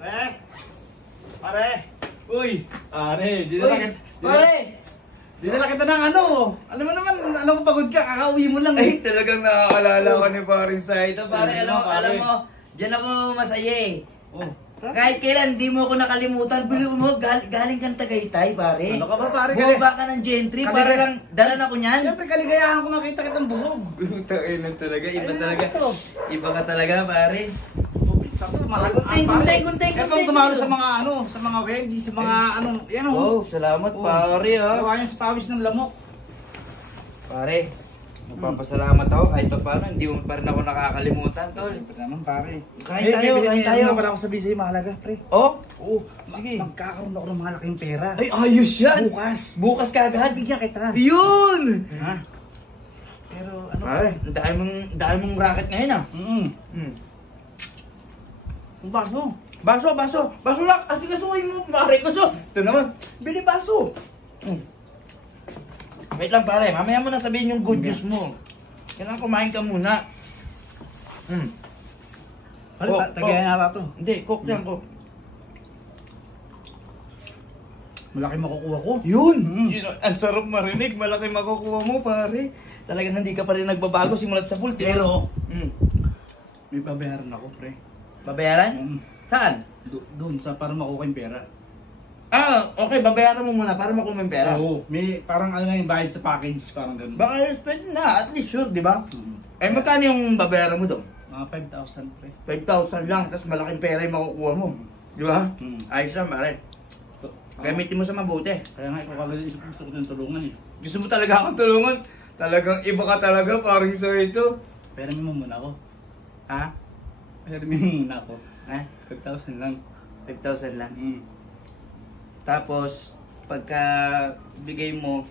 Pare! Pare! Uy! Pare! Dinala kita ng ano! Alam mo naman, alam ko pagod ka, kakauwi mo lang. Ay, talagang nakakaalala ko ni Paring Saito. Pare, Ano, alam pare? mo, dyan ako masaya eh. Oh. Kahit kailan, di mo ako nakalimutan. Biliw mo, galing kang Tagaytay, pare. Ano ka ba, pare? Bumaba ka ng gentry, Kali- para lang, dala na ko niyan. Siyempre, kaligayahan ko makita kitang busog. Tangina talaga, iba Ayun talaga. na ito. Iba ka talaga, pare. Pizza to, mahal. Gunting. Itong tumalo sa mga ano, sa mga veggies, sa mga ano, yan o. Oh, salamat, pare, ha. Gawa yan sa pawis ng lamok. Pare, magpapasalamat ako kahit pa paano, hindi mo pa rin ako nakakalimutan, tol. Siyempre naman, pare. Kain tayo. Ano pala ako sabihin sa'yo, mahalaga, pre. Oh? Oo, Sige. magkakaroon ako ng malaking pera. Ay, ayos yan! Bukas. Bukas kagad. Bigyan kita. Yun! Ha? Pero ano Pare, dahil mong racket ngayon, ah. Mm. Ang baso. Baso lang. Asikasuhin mo, pare. Ito naman. Bili baso. Wait lang, pare. Mamaya mo na sabihin yung good news mo. Kailangan kumain ka muna. Ano, tagayan nata to. Hindi, cook yan, cook. Malaki makukuha ko. Yun! Ang sarap marinig. Malaki makukuha mo, pare. Talagang hindi ka pa rin nagbabago simulat sa pool. Pero, may babayaran ako, pre. Babayaran? Saan? Doon, sa para makuha yung pera. Ah, okay. Babayaran mo muna para makuha yung pera. Oo, may parang ano nga yung bayad sa package, parang ganun. Baka pwede na. At least sure, di ba? Eh, magkano yung babayaran mo doon? Mga 5,000, pre. 5,000 lang, tapos malaking pera yung makukuha mo. Di ba? Ayos na, pare. Gamitin mo sa mabuti. Kaya nga, ikaw kagad gusto ko ng tulungan eh. Gusto mo talaga akong tulungan? Talagang iba ka talaga, parang sa ito. Pero mo muna ako. Ha? Pero mo muna ako. Ha? 5,000 lang. 5,000 lang. Tapos, pagka bigay mo,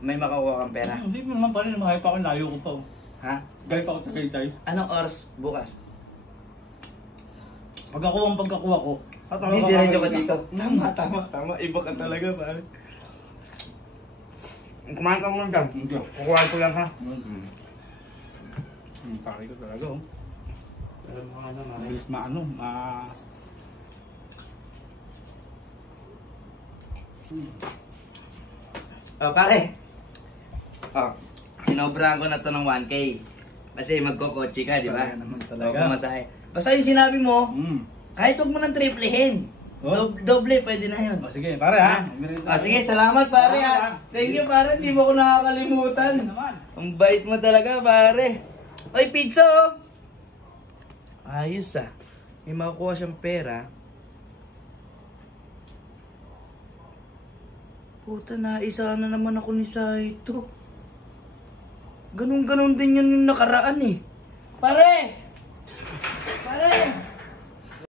may makukuha kang pera. Hindi mo naman pala, lumahay pa ako, layo ko pa. Ha? Gaya pa ako sa Tagaytay. Anong oras bukas? Pagkakuha ko. Hindi diretso ka dito. Tama. Iba ka talaga, pare. Kumain ka muna dyan. Kukuhaan ko lang, ha? Pare ko talaga, oh. Alam mo ka na, Mabilis Oh, pare. Oh, sinobrahan ko na to ng 1K. Kasi magkokotse ka, di ba? Kaya naman O, talaga. pumasahe. Basta yung sinabi mo, kahit huwag mo nang triplehin. Oh? Doble, pwede na yun. O sige, pare ha. Sige, salamat pare ha. Thank you pare, hindi mo ko nakakalimutan. Ang bait mo talaga pare. Oy, pizza oh. Ayos ah. May makukuha siyang pera. Puta na, isa na naman ako ni Saito. Ganun din yun yung nakaraan eh. Pare! Pare!